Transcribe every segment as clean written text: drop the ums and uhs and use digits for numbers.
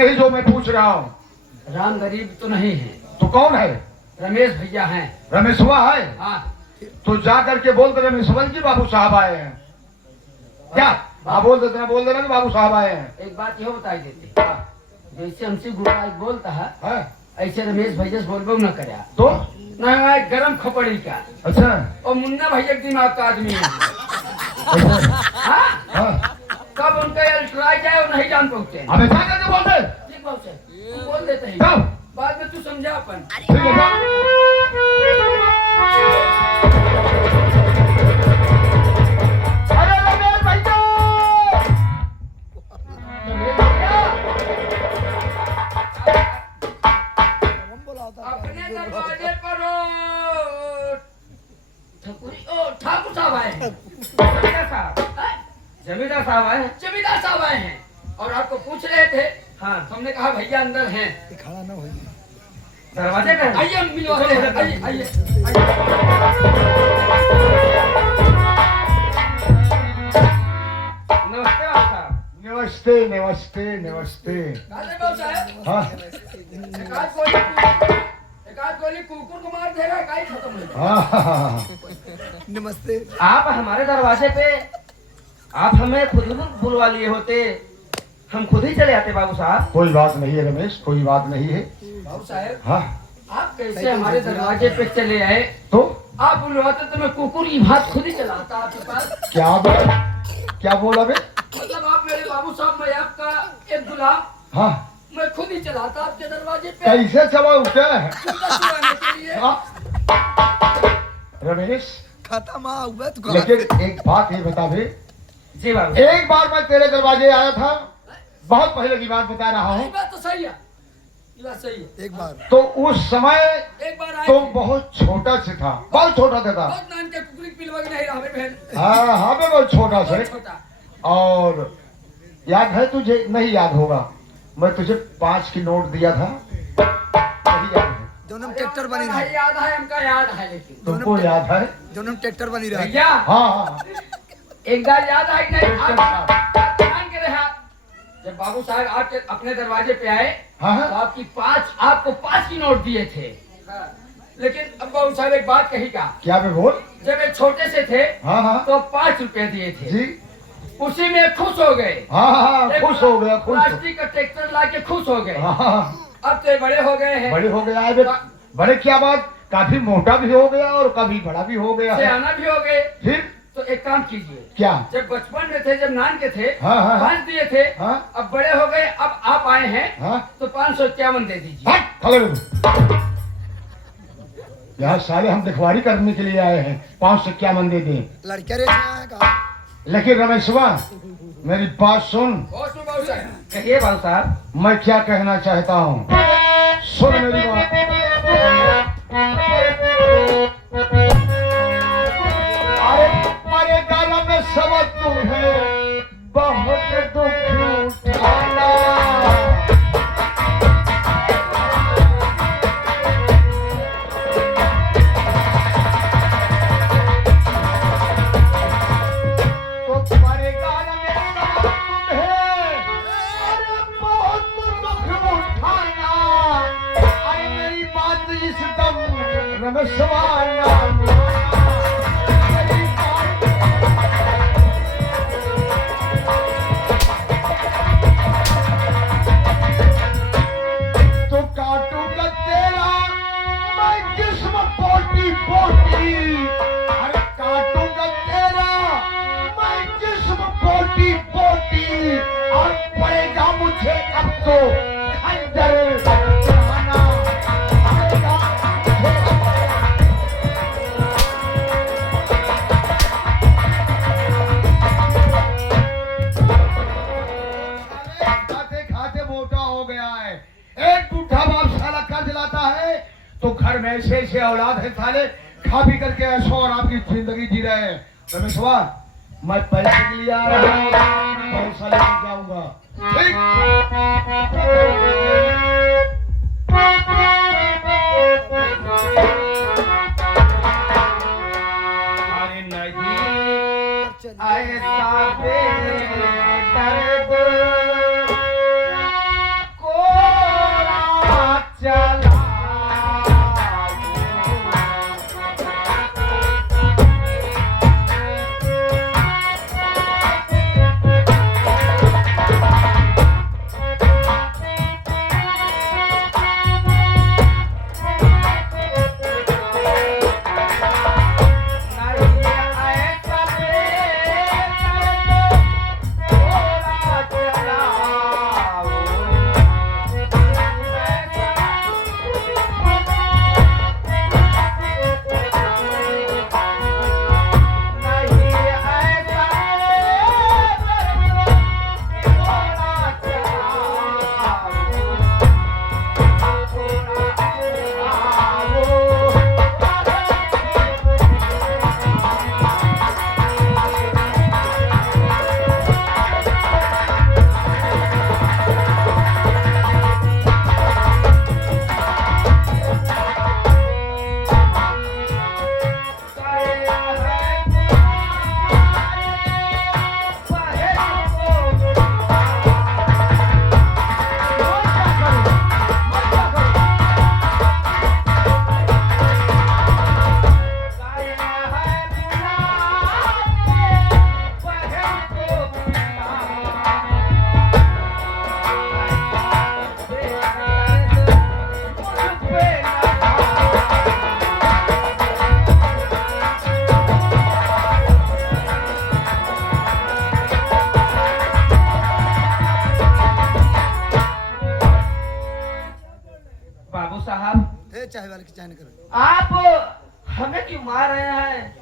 नहीं जो मैं पूछ रहा हूँ? राम गरीब तो नहीं है। तो कौन है? रमेश भैया हैं। रमेशवा है? हाँ। तो जा करके बोल दे रमेशवा जी बाबू साहब आए हैं। क्या? हाँ बोल देना कि बाबू साहब आए हैं। एक बात यह बताई देते, जैसे हमसे गुरुआ बोलता है ऐसे रमेश भैया से बोलबो न करे तो ना गरम खपड़ी का। अच्छा। और मुन्ना भैया दिमाग का आदमी है। हाँ? कब उनका अल्ट्रा जाए और नहीं जान पहुँचे। अबे क्या करके बोल दे? ठीक पहुँचे तू बोल देते हैं, बाद में तू समझा अपन। ठीक है। अपने दरवाजे पर ठाकुर साहब आए हैं। जमींदार साहब आए हैं। जमींदार साहब आए हैं और आपको पूछ रहे थे। हाँ, हमने कहा भैया अंदर हैं। खड़ा ना होइए, दरवाजे पे आइए, हम मिलवा रहे हैं। आइए आइए। नमस्ते बाबू साहब। नमस्ते नमस्ते नमस्ते। बाबू साहब। हाँ एकाध गोली कुकुर को मार देगा, काई खत्म हो जाएगा। हाँ। नमस्ते। आप हमारे दरवाजे पे आप हमें खुद ही बुलवा लिए होते, हम खुद ही चले आते बाबू साहब। कोई बात नहीं है रमेश, कोई बात नहीं है। बाबू साहब, हाँ आप कैसे हमारे दरवाजे पे चले आए? तो आप बुलवाते तो मैं कुकुर की भात खुद ही चलाता आपके पास। क्या बोला बे? मतलब आप मेरे बाबू साहब, मैं आपका एक गुलाम, हाँ मैं खुद ही चलाता आपके दरवाजे पे कैसे चला उठे? सुलाने के लिए। रमेश खत्म हुआ तो लेकिन एक बात ये बता बे। जी बाबू। एक बार मैं तेरे दरवाजे आया था, बहुत पहले की बात बता रहा ये हूँ। बात तो सही है, ये बात सही है। एक बार तो उस समय एक बार आए तो थे। बहुत छोटा से था, बहुत छोटा था। बहुत नाम के कुकुर पिलवा के नहीं रहा मेरे बहन। हाँ हाँ बे, बहुत छोटा से। बहुत छोटा। और याद है तुझे? नहीं याद होगा, मैं तुझे 5 की नोट दिया था, नहीं याद है? दोनों ट्रैक्टर बनी हमका रहा, याद है, हमका याद है, लेकिन तुमको याद है? दोनों ट्रैक्टर बनी रहा। भैया हाँ हाँ एक बार याद है कि नहीं? आप ध्यान के रहा, जब बाबू साहब आपके अपने दरवाजे पे आए हाँ तो हाँ। आपको 5 की नोट दिए थे। लेकिन अब बाबू साहब एक बात कही का, क्या बे बोल? जब एक छोटे से थे हाँ हाँ तो 5 रुपए दिए थे, जी। उसी में खुश हो गए। हाँ हाँ एक खुश हो गया, खुश हो। प्लास्टिक का ट्रैक्टर ला के खुश हो गए। हाँ हाँ, अब तो ये बड़े हो गए हैं, बड़े हो गया है बे। बड़े क्या बात, काफी मोटा भी हो गया और कभी बड़ा भी हो गया है। सियाना भी हो गए। फिर तो एक काम कीजिए, क्या? जब बचपन में थे, जब नान के थे, हाँ, हाँ, हाँ। 5 दिए थे, हाँ। अब बड़े हो गए, अब आप आए हैं, हाँ तो 551 दे दीजिए। हट, खड़े रहो। यहाँ सारे हम दिखवारी करने के लिए आए हैं, 551 दे दें। लड़के रे का लेकिन रमेशवा मेरी बात सुन। कहिए बाबू साहब। मैं क्या कहना चाहता हूँ, सुन मेरी बात। अरे अरे गाना में समझ तुम्हें बहुत दुख उठाना। तो बड़े गाना में समझ तुम्हें अरे बहुत दुख उठाना। अरे मेरी बात इस दम रमेशवाना। तो काटूंगा तेरा मैं जिस्म पोटी पोटी। अरे काटूंगा तेरा मैं जिस्म पोटी पोटी। और पड़ेगा मुझे अब तो खंजर चलाना। पड़ेगा खाते खाते मोटा हो गया है। एक बूढ़ा बाप साला कर दिलाता है तो घर में ऐसे ऐसे औलाद है साले, खा पी करके ऐसो और आपकी जिंदगी जी रहे हैं। रमेशवा मैं पैसे के लिए आ रहा हूँ, पैसा लेकर जाऊंगा। ठीक? अरे नहीं ऐसा दर्द को बाबू साहब, ए चाय वाले की चाय न करो। आप हमें क्यों मार रहे हैं?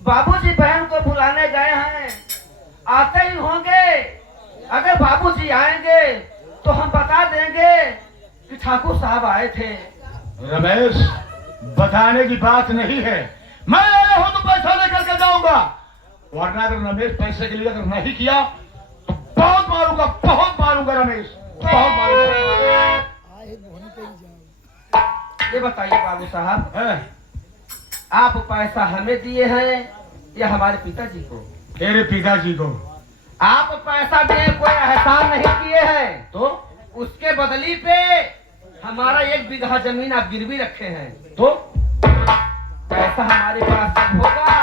बाबूजी बहन को बुलाने गए हैं, आते ही होंगे। अगर बाबूजी आएंगे तो हम बता देंगे कि ठाकुर साहब आए थे। रमेश, बताने की बात नहीं है। मैं आया हूं तो पैसा लेकर के जाऊंगा, वरना अगर रमेश पैसे के लिए अगर नहीं किया तो बहुत मारूंगा रमेश, बहुत मारूंगा। आए मोहन पे ही जाओ। ये बताइए बाबू साहब, हैं? आप पैसा हमें दिए हैं या हमारे पिताजी को? तेरे पिताजी को। आप पैसा दिए, कोई एहसान नहीं किए हैं, तो उसके बदली पे हमारा 1 बीघा जमीन आप गिरवी रखे हैं। तो पैसा हमारे पास जब होगा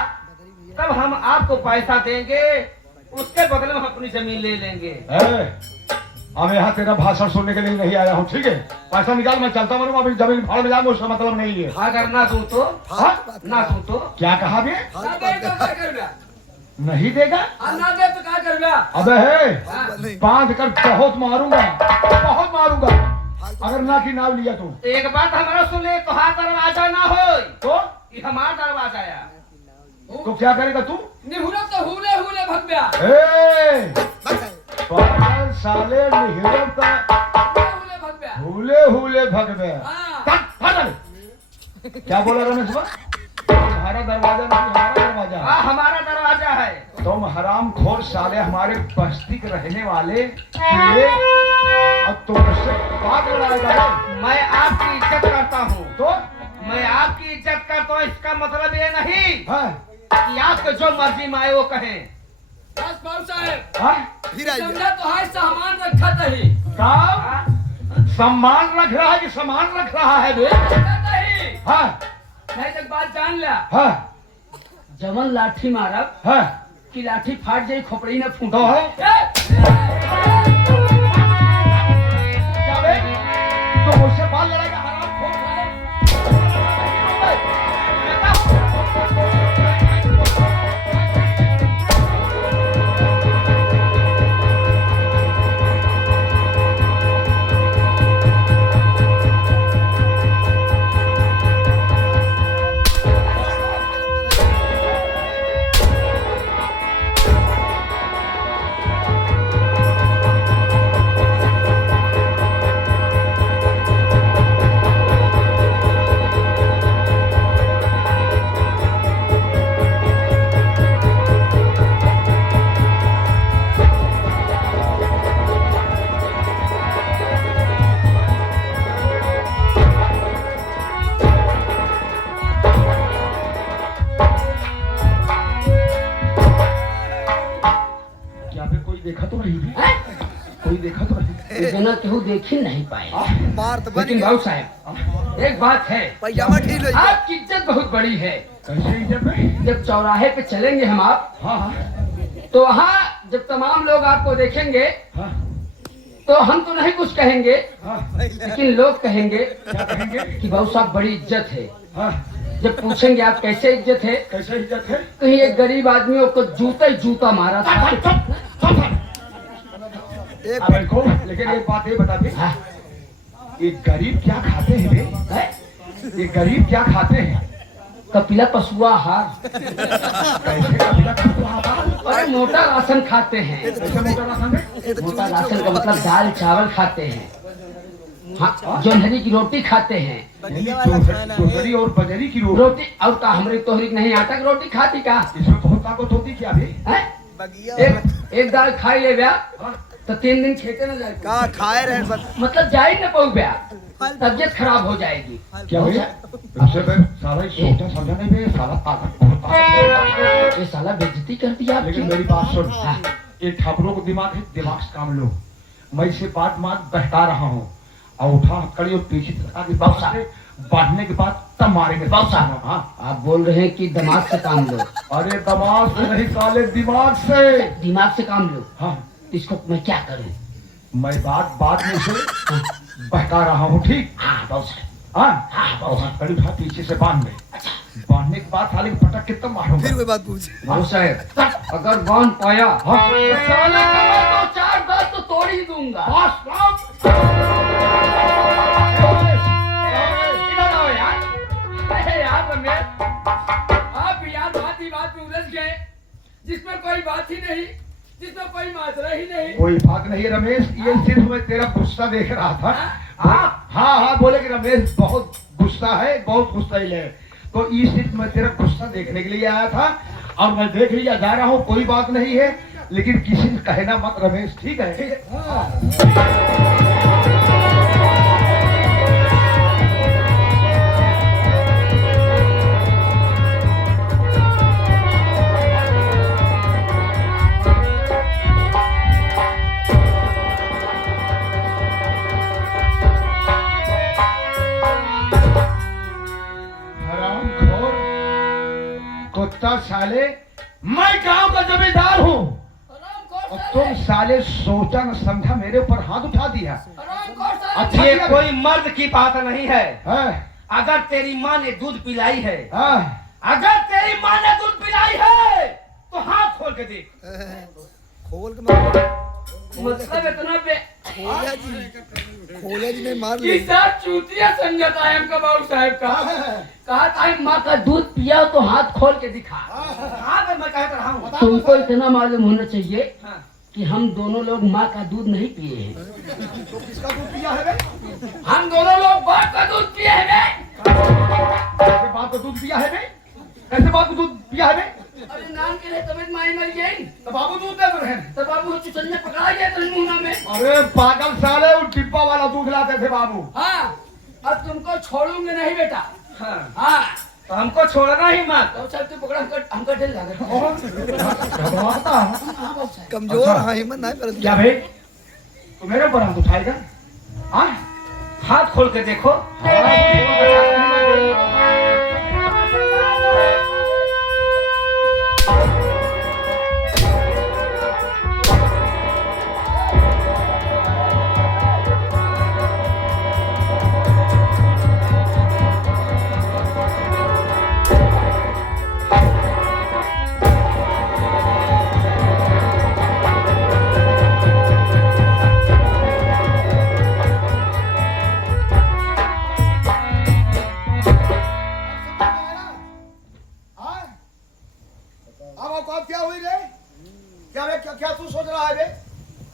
तब हम आपको पैसा देंगे, उसके बदले में हम अपनी जमीन ले लेंगे। अब यहाँ तेरा भाषण सुनने के लिए नहीं आया हूँ, ठीक है? पैसा निकाल, मैं चलता मरूंगा, अभी जमीन फाड़ में जाऊंगा, उसका मतलब नहीं है। अगर ना दूं तो? हाँ? ना दूं तो? क्या कहा बे? फालतू बात कर। नहीं देगा? ना दे तो क्या कर? अबे है, नहीं। बांध कर बहुत मारूंगा, बहुत मारूंगा, अगर ना की नाव लिया तो। एक बात हमारा सुन ले, तो हाथ दरवाजा ना हो तो ये हमारा दरवाजा है। तो क्या करेगा तू? निहुरा तो हुले हुले भगव्या, ए, बस है। पागल साले, निहिरव का हुले भगव्या। हुले हुले भगवे। हाँ। क्या बोला रमेश बा? तुम्हारा दरवाजा नहीं, हमारा दरवाजा है। हाँ, हमारा दरवाजा है। तुम हराम खोर साले, हमारे बस्ती के रहने वाले कीड़े, और तुमसे बात लड़ाएगा रे? मैं आपकी इज्जत करता हूँ, तो मैं आपकी इज्जत करता हूँ, इसका मतलब ये नहीं हाँ, कि आपको जो मर्जी में आए वो कहें। बस बाबू साहब, हाँ, फिर आई समझा तो है सामान रखा नहीं। काम हाँ? सम्मान रख रहा है कि सामान रख रहा है बे? रखा नहीं। हाँ, नहीं तो बात जान लिया। हाँ, जमन लाठी मारब हाँ, कि लाठी फाट जाई, खोपड़ी न फूट। तो है क्या बे? तो मुझसे बात लड़ाएगा हराम खोर साले? क्या बे, कोई देखा तो नहीं बे? कोई देखा तो नहीं? जना केहू देख ही नहीं पाए। मार तो बन लेकिन गया। बाबू साहब, एक बात है, पैजामा ढील हो गया। आपकी इज्जत बहुत बड़ी है। कैसे इज्जत में? जब चौराहे पे चलेंगे हम आप, हाँ, हाँ, तो वहाँ जब तमाम लोग आपको देखेंगे हाँ, तो हम तो नहीं कुछ कहेंगे, हाँ, लेकिन लोग कहेंगे क्या कहेंगे? कि बाबू साहब बड़ी इज्जत है। हाँ, जब पूछेंगे आप कैसे इज्जत है, कैसे इज्जत है? कहीं एक गरीब आदमियों को जूता ही जूता मारा था। एक अब इनको, लेकिन एक बात ये बता दे, हाँ, ये गरीब क्या खाते हैं बे? है? ये गरीब क्या खाते हैं? कपिला पशुआ आहार, कैसे कबीला खाते हैं? अरे मोटा राशन खाते हैं। कैसे मोटा राशन है? ये तो मोटा चूड़ी राशन का चौक- मतलब दाल चावल खाते हैं, हाँ, जोंधरी की रोटी खाते हैं। चौधरी और बजरी की रोटी, रोटी और का हमरे तोहरी नहीं आटा की रोटी खाती का इसमें बहुत ताकत होती क्या बे? है? बगिया एक दाल खाई ले ब्या हाँ, तो 3 दिन खेते न जाए, का खाए रहे बस। मतलब जा ही न पाऊ ब्या, तबियत खराब हो जाएगी। क्या हुई? तुमसे मैं साला ही सोचा समझा नहीं बे, साला ताकत बहुत ताकत है। ये साला बेइज्जती कर दिया आपकी। लेकिन मेरी बात सुन, हाँ। ये ठाकुरों को दिमाग है, दिमाग से काम लो। मैं इसे बात बहता रहा हूँ, और उठा कड़ी और पीछे से बांधने के बाद तब मारेंगे। बाबू साहब, हाँ, आप बोल रहे हैं कि दिमाग से काम लो। अरे दिमाग से नहीं साले, दिमाग से। दिमाग से काम लो, हाँ, इसको मैं क्या करूं? मैं बात में से बहका रहा हूँ, ठीक? हाँ बाबू साहब, हाँ, हाँ और कड़ी उठा पीछे से बांध दे। बांधने के बाद साले को पटक के तब मारूंगा। फिर कोई बात पूछ। बाबू साहब अगर बांध पाया हाँ, तो साले को मैं 2-4 बार तो तोड़ ही दूंगा। बस, ये रमेश ये सिर्फ मैं तेरा गुस्सा देख रहा था। हाँ? हाँ बोले कि रमेश बहुत गुस्सा है, बहुत गुस्सैल है, तो ये सिर्फ मैं तेरा गुस्सा देखने के लिए आया था और मैं देख लिया जा रहा हूँ, कोई बात नहीं है, लेकिन किसी से कहना मत रमेश, ठीक है? हरामखोर कुत्ता साले, मैं गांव का जमींदार हूँ और तुम साले सोचा न समझा मेरे ऊपर हाथ उठा दिया। अच्छा ये किया कोई मर्द की बात नहीं है। हाँ, अगर तेरी माँ ने दूध पिलाई है, हाँ, अगर तेरी माँ ने दूध पिलाई है तो हाथ खोल के देख। खोल के मार मतलब इतना पे खोले जी ने मार ली। चूतिया संगत आए हमका बाबू साहब का। कहा था माँ का दूध पिया तो हाथ खोल के दिखा। हाँ मैं कहता रहा हूँ। तुमको इतना मालूम होना चाहिए हाँ। कि हम दोनों लोग माँ का दूध नहीं पिए हैं। तो किसका दूध पिया है बे? हम दोनों लोग बाप का दूध पिए हैं बे। कैसे बाप का दूध पिया है बे? कैसे बाप का दूध पिया है बे? अरे नाम के लिए तबियत माई मर गई तो बाबू दूध दे रहे हैं। तो बाबू चुचन्ने पकड़ा गया तेरे मुंह में। अरे पागल साले, वो डिब्बा वाला दूध लाते थे बाबू। हाँ अब तुमको छोड़ूंगे नहीं बेटा। हाँ तो हमको छोड़ना ही मत। तो सब तू पकड़ा हमको ढेल कमजोर हाँ हिम्मत नहीं कर क्या भाई तू मेरे ऊपर हाथ उठाएगा? हाँ? हाथ खोल के देखो। क्या हुई रे? क्या रे? क्या तू सोच रहा है बे?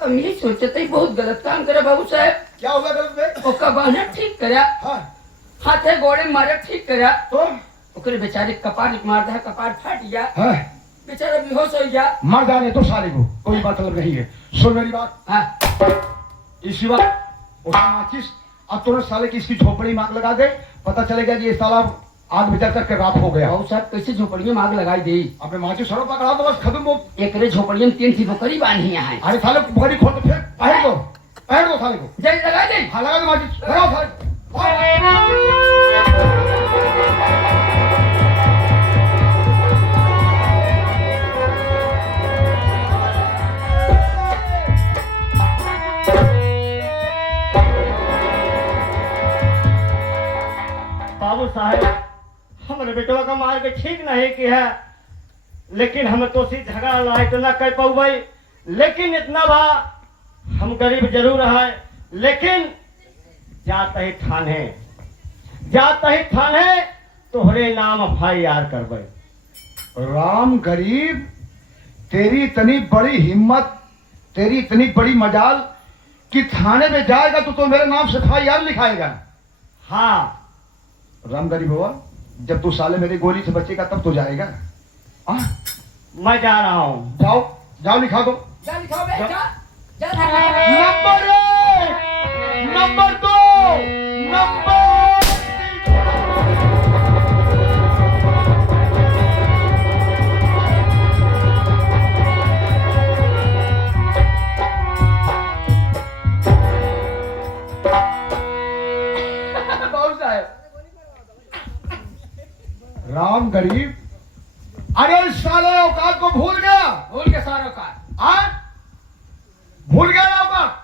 हम ये सोचे थे बहुत गलत काम करे बाबू साहब। क्या हुआ गलत बे? ओका बाने ठीक करा, हाँ, हाथे गोड़े मारे ठीक करा, तो ओकरे बेचारे कपार मार दे, कपार फट गया, हाँ, बेचारा बेहोश हो गया। मर जाने तो साले को कोई मतलब नहीं है। सुन मेरी बात, हाँ इसी वक्त उसका माचिस अब तुरंत साले की इसकी झोपड़ी में आग लगा दे, पता चलेगा कि ये साला आग भीतर तक के रात हो गया। बाबू साहब कैसे झोपड़ियों में आग लगाई दी? अपने माचिस सड़क पकड़ा तो बस खत्म हो। एक रे झोपड़ियों में 3 थी बकरी बांधी है। अरे साले बकरी खोल के फिर पहन दो साले को। जय लगा दे। हाँ लगा दो माचिस, लगाओ साले। बाबू साहब हमारे बेटवा का मार के ठीक नहीं किया, लेकिन हम तो सी झगड़ा लड़ाई तो ना कर पाऊ भाई, लेकिन इतना बा हम गरीब जरूर है, लेकिन जाते ही थाने तोहरे नाम FIR करबे। राम गरीब, तेरी इतनी बड़ी हिम्मत, तेरी इतनी बड़ी मजाल कि थाने में जाएगा तो मेरे नाम से FIR लिखाएगा। हाँ राम गरीब हुआ, जब तू साले मेरी गोली से बचेगा तब तो जाएगा। हाँ, मैं जा रहा हूँ। जाओ जाओ लिखा दो। जा लिखाओ बे, जा जा नंबर 1, नंबर 2, नंबर 3। बाबू साहब राम गरीब, अरे साले औकात को भूल गया। भूल के सारों का। हाँ? भूल गया ना औकात?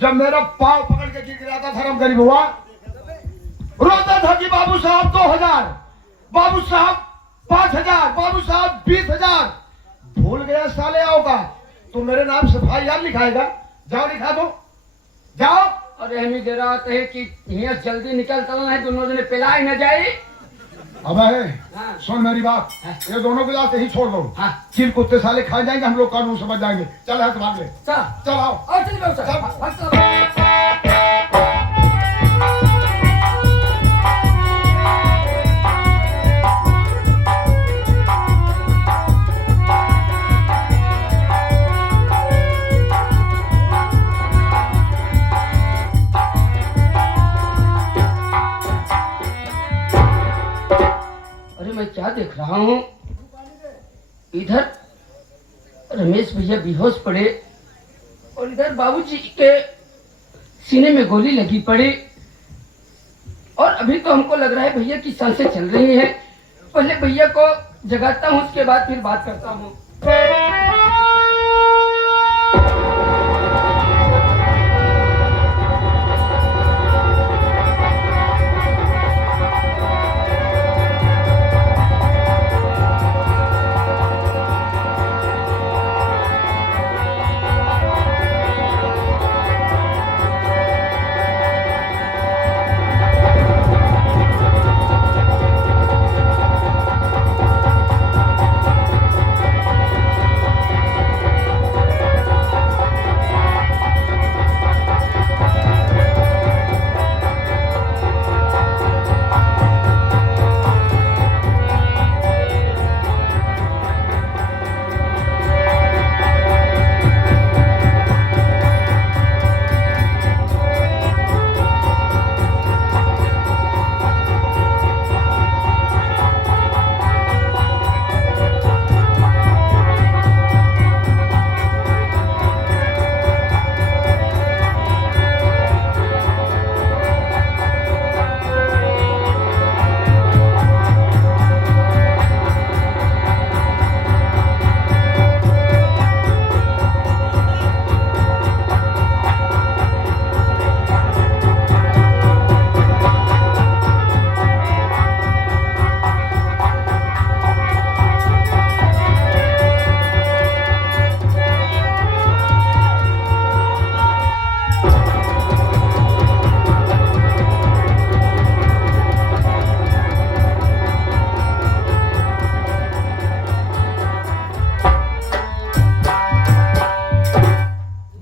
जब मेरा पाँव पकड़ के गिराता था राम गरीब हुआ, रोता था कि बाबू साहब 2000, बाबू साहब 5000, बाबू साहब 20000। भूल गया साले औकात? तो मेरे नाम से FIR लिखाएगा। जाओ लिखा दो, जाओ। अरे हम ही दे रहा है कि यहाँ जल्दी निकलता नहीं, दोनों जने पिलाई न जाए। अब है हाँ। सुन मेरी बात, हाँ। ये दोनों गिलास यही छोड़ दो। हाँ। चिल कुत्ते साले खा जाएंगे, हम लोग कानून समझ जाएंगे। चल हाथ भाग ले, चल चल आओ। और चलिए बाबू साहब चल। भाग चलो। अरे मैं क्या देख रहा हूँ, इधर रमेश भैया बेहोश पड़े और इधर बाबूजी के सीने में गोली लगी पड़ी। और अभी तो हमको लग रहा है भैया की सांसें चल रही हैं। पहले भैया को जगाता हूँ, उसके बाद फिर बात करता हूँ।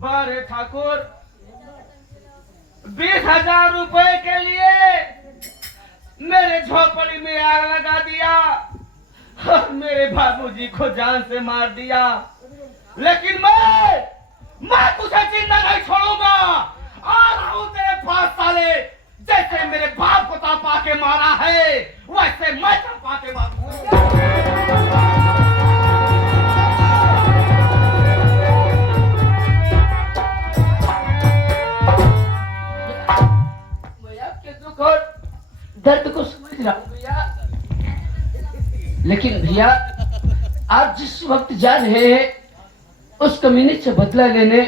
बारे ठाकुर, 20,000 रुपए के लिए मेरे झोपड़ी में आग लगा दिया और मेरे बाबूजी को जान से मार दिया। लेकिन मैं तुझे जिंदा नहीं छोड़ूंगा। आ रहा हूं तेरे पास साले। जैसे मेरे बाप को तपा के मारा है, वैसे मैं तपा के मारूंगा। मैं आपके दुख और दर्द को समझ रहा हूँ भैया, लेकिन भैया आप जिस वक्त जा रहे हैं उस कमीने से बदला लेने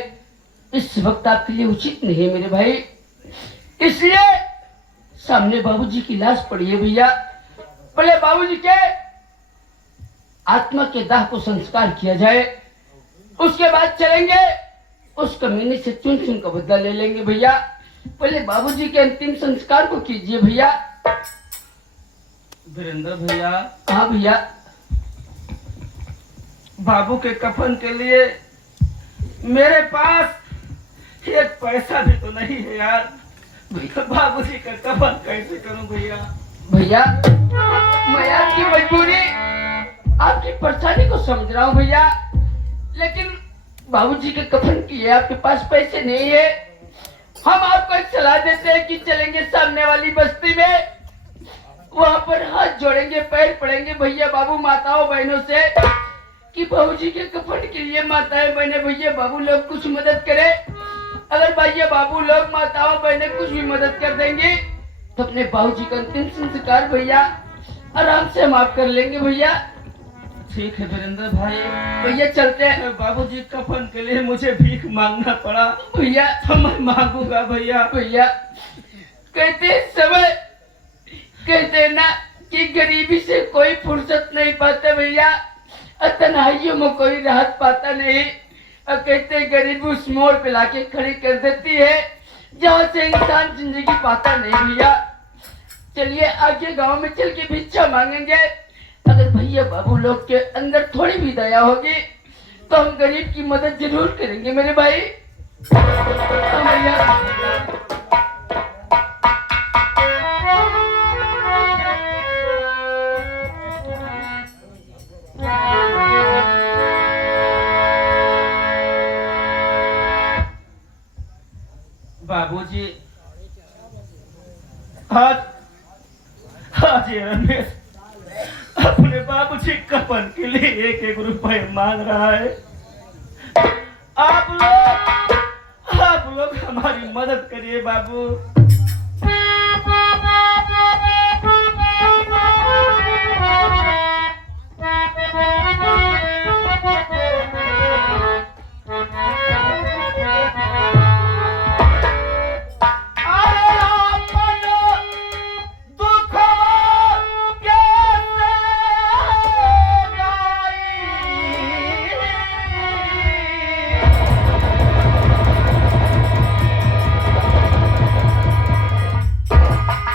इस वक्त आपके लिए उचित नहीं है मेरे भाई। इसलिए सामने बाबूजी की लाश पड़ी है भैया। पहले बाबूजी के आत्मा के दाह को संस्कार किया जाए, उसके बाद चलेंगे उस कमीने से चुन चुन का बदला ले लेंगे भैया। पहले बाबूजी के अंतिम संस्कार को कीजिए भैया। वीरेंद्र भैया, हाँ भैया। बाबू के कफन के लिए मेरे पास एक पैसा भी तो नहीं है यार। बाबूजी का कफन कैसे करूं भैया? भैया मैं आपकी मजबूरी, आपकी परेशानी को समझ रहा हूँ भैया, लेकिन बाबूजी के कफन के लिए आपके पास पैसे नहीं है। हम आपको एक सलाह देते हैं कि चलेंगे सामने वाली बस्ती में, वहां पर हाथ जोड़ेंगे, पैर पड़ेंगे भैया बाबू माताओं बहनों से कि बाबूजी के कफन के लिए माताएं बहने भैया बाबू लोग कुछ मदद करे। अगर भैया बाबू लोग माताओं बहने कुछ भी मदद कर देंगे तो अपने बाबूजी का अंतिम संस्कार भैया आराम से हम आप कर लेंगे भैया। ठीक है वीरेंद्र भाई, भैया चलते हैं। बाबूजी कफन के लिए मुझे भीख मांगना पड़ा भैया तो मैं मांगूंगा भैया। भैया कहते हैं ना कि गरीबी से कोई फुर्सत नहीं पाता भैया, और तन्हाइयों में कोई राहत पाता नहीं। और कहते हैं गरीबी उस मोड़ पे लाके खड़ी कर देती है जहाँ से इंसान जिंदगी पाता नहीं भैया। चलिए आगे गांव में चल के भिक्षा मांगेंगे। अगर भैया बाबू लोग के अंदर थोड़ी भी दया होगी तो हम गरीब की मदद जरूर करेंगे मेरे भाई। हाँ भैया। बाबूजी, आज ये रमेश अपने बाबूजी कफन के लिए 1-1 रुपए मांग रहा है। आप लोग हमारी मदद करिए बाबू।